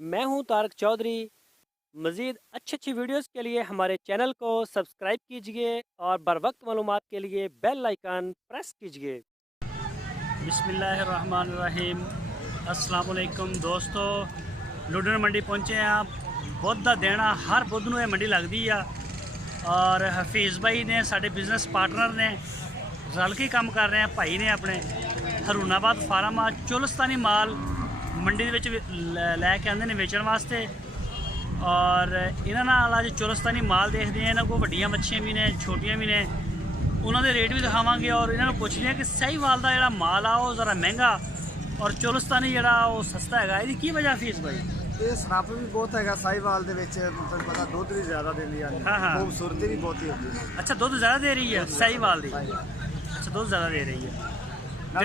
मैं हूं तारक चौधरी। मज़ीद अच्छी वीडियोस के लिए हमारे चैनल को सब्सक्राइब कीजिए और बर वक्त मालूमात के लिए बेल आइकन प्रेस कीजिए। बिस्मिल्लाहिर्रहमानिर्रहीम। अस्सलाम वालेकुम दोस्तों, लुधियाना मंडी पहुँचे हैं आप। बुध का दिन आ, हर बुध नूं मंडी लगती है और हफीज़ भाई ने साढ़े बिजनेस पार्टनर ने रल के काम कर रहे हैं। भाई ने अपने हरूनाबाद फार्म आ चुलस्तानी माल मंडी ਦੇ ਵਿੱਚ ਲੈ ਕੇ ਆਉਂਦੇ ਨੇ ਵੇਚਣ ਵਾਸਤੇ और इन्हां नाल अज चुलस्तानी माल देखते हैं। इन्हां को वड्डियां मच्छियां भी ने, छोटियां भी ने, उन्होंने रेट भी दिखावांगे और इन्हां नूं पुछदे हैं कि साहीवाल दा जिहड़ा माल आ वो ज़रा महंगा और चुलस्तानी जिहड़ा वो सस्ता है। इसकी की वजह फीस भाई? ये सनप भी बहुत है साहीवाल दे विच, तुहानूं पता दुध भी ज़्यादा दिंदी है, खूबसूरती भी बहुत ही होती है। अच्छा, दुध ज़्यादा दे रही है साहीवाल दी? अच्छा, दुध ज़्यादा दे रही है,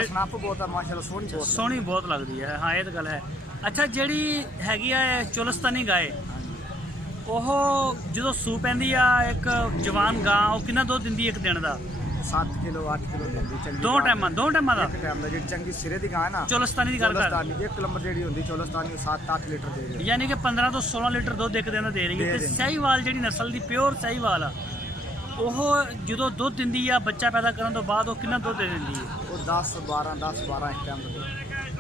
सनप बहुत है माशाअल्लाह, सोहनी बहुत लगती है। हाँ, ये तो गल है। अच्छा, जिहड़ी हैगी है चुलस्तानी गाय, ਉਹ ਜਦੋਂ ਸੂ ਪੈਂਦੀ ਆ ਇੱਕ ਜਵਾਨ ਗਾਂ, ਉਹ ਕਿੰਨਾ ਦੁੱਧ ਦਿੰਦੀ ਇੱਕ ਦਿਨ ਦਾ? 7 ਕਿਲੋ 8 ਕਿਲੋ ਦਿੰਦੀ ਚੰਗੀ। ਦੋ ਟਾਈਮਾਂ ਦਾ? ਇੱਕ ਟਾਈਮ ਦਾ ਜਿਹੜੀ ਚੰਗੀ ਸਿਰੇ ਦੀ ਗਾਂ ਨਾ, ਚੁਲਸਤਾਨੀ ਦੀ ਗੱਲ ਕਰ। ਇੱਕ ਨੰਬਰ ਜਿਹੜੀ ਹੁੰਦੀ ਚੁਲਸਤਾਨੀ 7-8 ਲੀਟਰ ਦੇ ਰਹੀ ਹੈ, ਯਾਨੀ ਕਿ 15 ਤੋਂ 16 ਲੀਟਰ ਦੁੱਧ ਇੱਕ ਦਿਨ ਦਾ ਦੇ ਰਹੀ ਹੈ। ਤੇ ਸਾਹੀਵਾਲ ਜਿਹੜੀ ਨਸਲ ਦੀ ਪਿਓਰ ਸਾਹੀਵਾਲ ਆ, ਉਹ ਜਦੋਂ ਦੁੱਧ ਦਿੰਦੀ ਆ ਬੱਚਾ ਪੈਦਾ ਕਰਨ ਤੋਂ ਬਾਅਦ ਉਹ ਕਿੰਨਾ ਦੁੱਧ ਦੇ ਦਿੰਦੀ ਹੈ? ਉਹ 10-12 ਇੱਕ ਟਾਈਮ ਦਾ,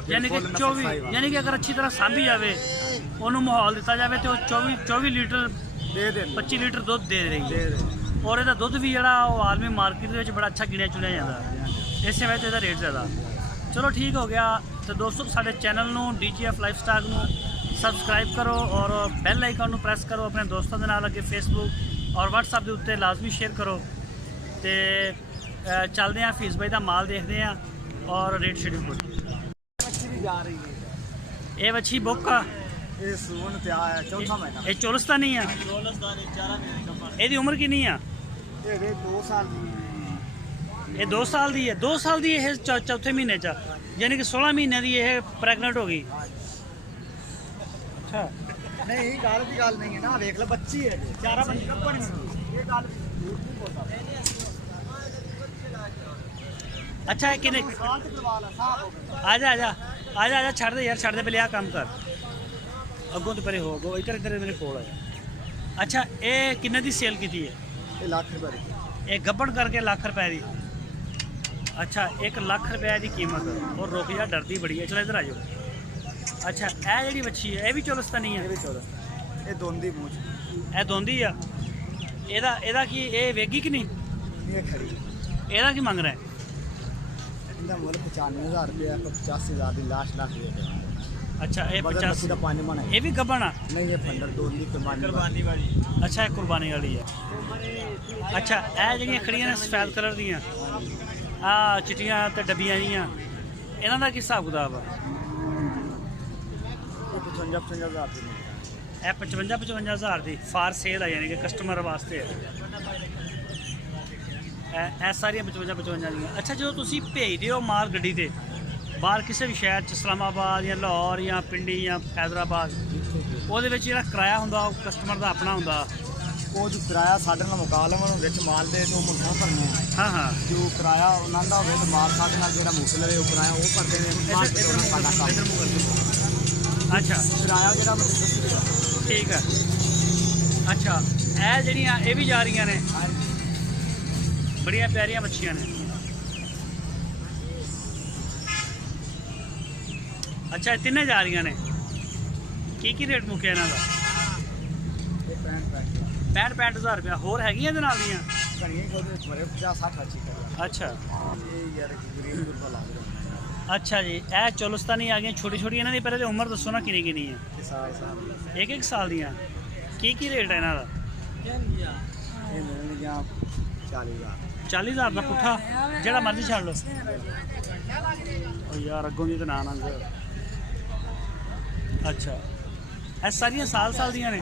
यानी कि 24, यानी कि अगर अच्छी तरह सांभी जाए, उन्होंने माहौल दिता जाए तो 24 लीटर दे दे 25 लीटर दुध दे रही है। और यदा दुध भी जोड़ा आलमी मार्केट में बड़ा अच्छा गिनिया चुनिया जाता, इस वजह से रेट ज़्यादा। चलो ठीक हो गया। तो दोस्तों, साढ़े चैनल में DGF लाइफस्टाइल में सबसक्राइब करो और बैल आइकन प्रेस करो। अपने दोस्तों के नाल अगे फेसबुक और व्हाट्सएप के उत्ते लाजमी शेयर करो। तो चलते हैं हफीज़ भाई का माल देखते हैं और रेट शेड्यूल करो। जा रही है ये बच्ची बुक आ, ये सून ते आया चौथा महीना। ये चुलस्तानी है? ਇਹਦੀ ਉਮਰ ਕਿੰਨੀ ਆ? ये 2 साल दी। ਇਹ 2 ਸਾਲ ਦੀ ਹੈ। 2 ਸਾਲ ਦੀ ਇਹ ਚੌਥੇ ਮਹੀਨੇ ਚ, ਯਾਨੀ ਕਿ 16 ਮਹੀਨੇ ਦੀ ਇਹ ਪ੍ਰੈਗਨੈਂਟ ਹੋ ਗਈ। ਅੱਛਾ, नहीं गाल की गाल नहीं है ना, देख ले बच्ची है, चारा बच्ची कब नहीं ये गाल झूठ नहीं बोलता। अच्छा है किने? आजा छड़ दे यार, छड़ दे, पहले आ काम कर, अगों तो परे हो गो, इधर मेरे कोल आ। अच्छा, ये किन्ने दी सेल की है? ये लाख रुपए दी। ये गब्बड़ करके लाख रुपए दी। अच्छा, 1 लाख रुपए की कीमत। और रुक जा, डरती बड़ी है। चलो इधर आ जाओ। अच्छा, ये जी बच्ची है, ये भी चुलस्तानी है? ये भी चुलस्तानी, ये दोंदी मूंछ, ये दोंदी आ। एदा की ये वेगी कि नहीं? ये खड़ी। एदा की मंग रहा है? इनका मुल्क 95,000 रुपये, 85,000 की लास्ट लाख दे दे। अच्छा, ये 50 का पानी बना ये भी गब्बन आ? नहीं, ये फंडर दोंदी कुर्बानी वाली। अच्छा, ये कुर्बानी वाली है। अच्छा, ये जड़ियाँ खड़ियां ने सफेद कलर दियाँ, आ चिट्टियां ते डब्बियां जियां, इन्हां दा की हिसाब किताब है? 55,000 की। ये 55,000 की फार सेल है, यानी कि कस्टमर वास्ते है। ਇਹ ਸਾਰੀਆਂ 55 ਦੀਆਂ। ਅੱਛਾ, ਜਦੋਂ ਤੁਸੀਂ ਭੇਜਦੇ ਹੋ ਮਾਲ ਗੱਡੀ ਤੇ ਬਾਹਰ ਕਿਸੇ ਵੀ ਸ਼ਹਿਰ 'ਚ, ਇਸਲਾਮਾਬਾਦ ਜਾਂ ਲਾਹੌਰ ਜਾਂ ਪਿੰਡੀ ਜਾਂ ਹੈਦਰਾਬਾਦ, ਉਹਦੇ ਵਿੱਚ ਜਿਹੜਾ ਕਿਰਾਇਆ ਹੁੰਦਾ ਉਹ ਕਸਟਮਰ ਦਾ ਆਪਣਾ ਹੁੰਦਾ? ਉਹ ਜੋ ਕਿਰਾਇਆ ਸਾਡੇ ਨਾਲ ਮੁਕਾਲਮ ਨੂੰ ਵਿੱਚ ਮਾਲ ਦੇ ਤੋਂ ਮੁੱਠਾ ਭਰਨੇ। ਹਾਂ, ਜੋ ਕਿਰਾਇਆ ਉਹਨਾਂ ਦਾ ਹੋਵੇ ਤਾਂ ਮਾਲ ਸਾਡੇ ਨਾਲ ਜਿਹੜਾ ਮੁਸਲ ਹੈ ਉਹ ਕਿਰਾਇਆ ਉਹ ਭਰਦੇ ਨੇ, ਸਾਡਾ ਕੰਮ। ਅੱਛਾ, ਕਿਰਾਇਆ ਜਿਹੜਾ ਠੀਕ ਹੈ। ਅੱਛਾ, ਇਹ ਜਿਹੜੀਆਂ ਇਹ ਵੀ ਜਾ ਰਹੀਆਂ ਨੇ, बड़िया प्यारियां मच्छियां ने। अच्छा, तिने जा रही ने, की रेट मुक्या इन्हां दा? 65,000 रुपया। होर हैगियां इहदे नाल दियां? अच्छा, अच्छा जी। ए चुलस्तानी आ गई छोटी छोटी, इन्हां दी पहले उम्र दसो ना, किन्नी किन्नी है? 1 साल दियां। की रेट है इन्हां दा? 40,000 का पुट्ठा, जड़ा मर्जी छड़ लो। यार अगों दी तो ना ना। अच्छा, ये सारियां साल दियां ने?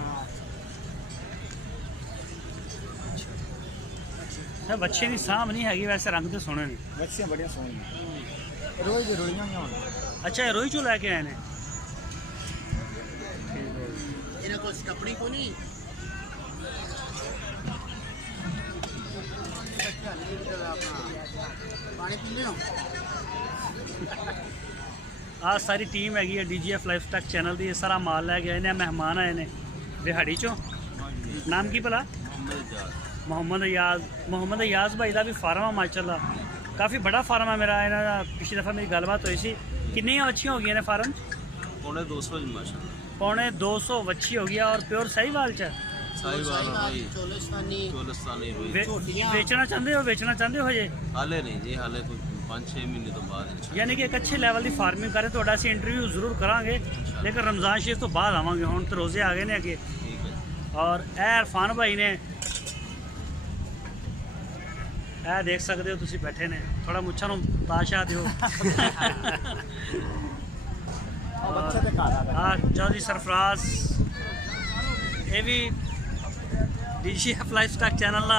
अच्छा, बच्चे की साम नहीं हैगी, वैसे रंग तो सोहने ने। बच्चियां बड़ियां सोहणियां, रोई दी रोइयां होण। अच्छा, रोई चो लैके आए ने? इन्हां कोल कपड़ी को नहीं। पानी पी लो। ਆ ਸਾਰੀ ਟੀਮ ਹੈਗੀ ਹੈ DGF ਲਾਈਫਸਟਾਈਲ ਚੈਨਲ ਦੀ। ਇਹ ਸਾਰਾ ਮਾਲ ਲੈ ਕੇ ਆਏ ਨੇ, ਮਹਿਮਾਨ ਆਏ ਨੇ ਦਿਹਾੜੀ ਚੋਂ। ਨਾਮ ਕੀ ਭਲਾ? ਮੁਹੰਮਦ ਯਾਜ਼ ਭਾਈ ਦਾ ਵੀ ਫਾਰਮ ਆ ਮਾਸ਼ਾਅੱਲਾ, ਕਾਫੀ ਬੜਾ ਫਾਰਮ ਆ ਮੇਰਾ ਇਹਨਾਂ ਦਾ। ਪਿਛਲੀ ਦਫਾ ਮੇਰੀ ਗੱਲਬਾਤ ਹੋਈ ਸੀ। ਕਿੰਨੀਆਂ ਵੱਛੀਆਂ ਹੋ ਗਈਆਂ ਨੇ ਫਾਰਮ? ਪੌਣੇ 200 ਜੀ ਮਾਸ਼ਾਅੱਲਾ। पौने 200 वच्छी हो गया। और प्योर साहिवाल च बेचना चाहते हो? बेचना चाहते हो? हाले नहीं जी, हाले कोई 5-6 महीने तो बाद। यानी कि एक अच्छे लेवल की फार्मिंग करें तो असं इंटरव्यू जरूर करांगे, लेकिन रमज़ान शरीफ तो बाद आवांगे। हुण तो रोज़े आ गए ने अगे। और ए इरफान भाई ने ए देख सकते हो तुसी बैठे ने, थोड़ा मुच्छा नूं ताशा दिओ। हाँ चौधरी सरफराज ये भी DGF लाइफस्टाइल चैनल का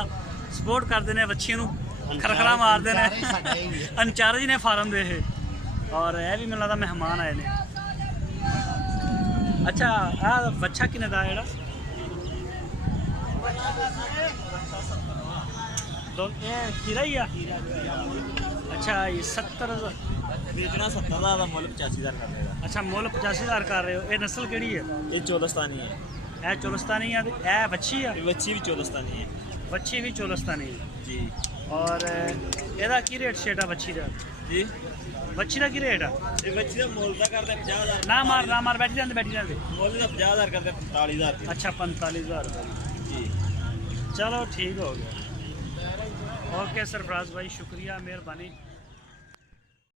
सपोर्ट करते हैं, बच्चियों नूं खरखरा मारते हैं। अंचार्ज जी ने फार्म दे है। और यह भी मिलता मेहमान आए ने। अच्छा आ बच्चा किन्ने दा जेड़ा? खीरा ही आ। अच्छा ये 70 बेचना 70 का, मुल 85,000 कर देगा। अच्छा मुल 85,000 कर रहे हो। ये नस्ल केड़ी है? ये चोलस्तानी है। ए चोलस्तानी है। ए बच्ची है? ये बच्ची भी चोलस्तानी है। बच्ची भी चोलस्तानी है जी। और ਇਹਦਾ ਕੀ ਰੇਟ ਛੇਟਾ ਬੱਚੀ ਦਾ? जी ਬੱਚੀ ਦਾ ਕੀ ਰੇਟ ਆ? ये बच्ची का मुल का करते 50,000। ਨਾ ਮਾਰ ਬੈਠੀ ਜਾਂਦੇ मुल का 50,000 करते 45,000। ਅੱਛਾ 45,000 जी चलो ठीक हो गया। ओके सरफराज भाई शुक्रिया, मेहरबानी।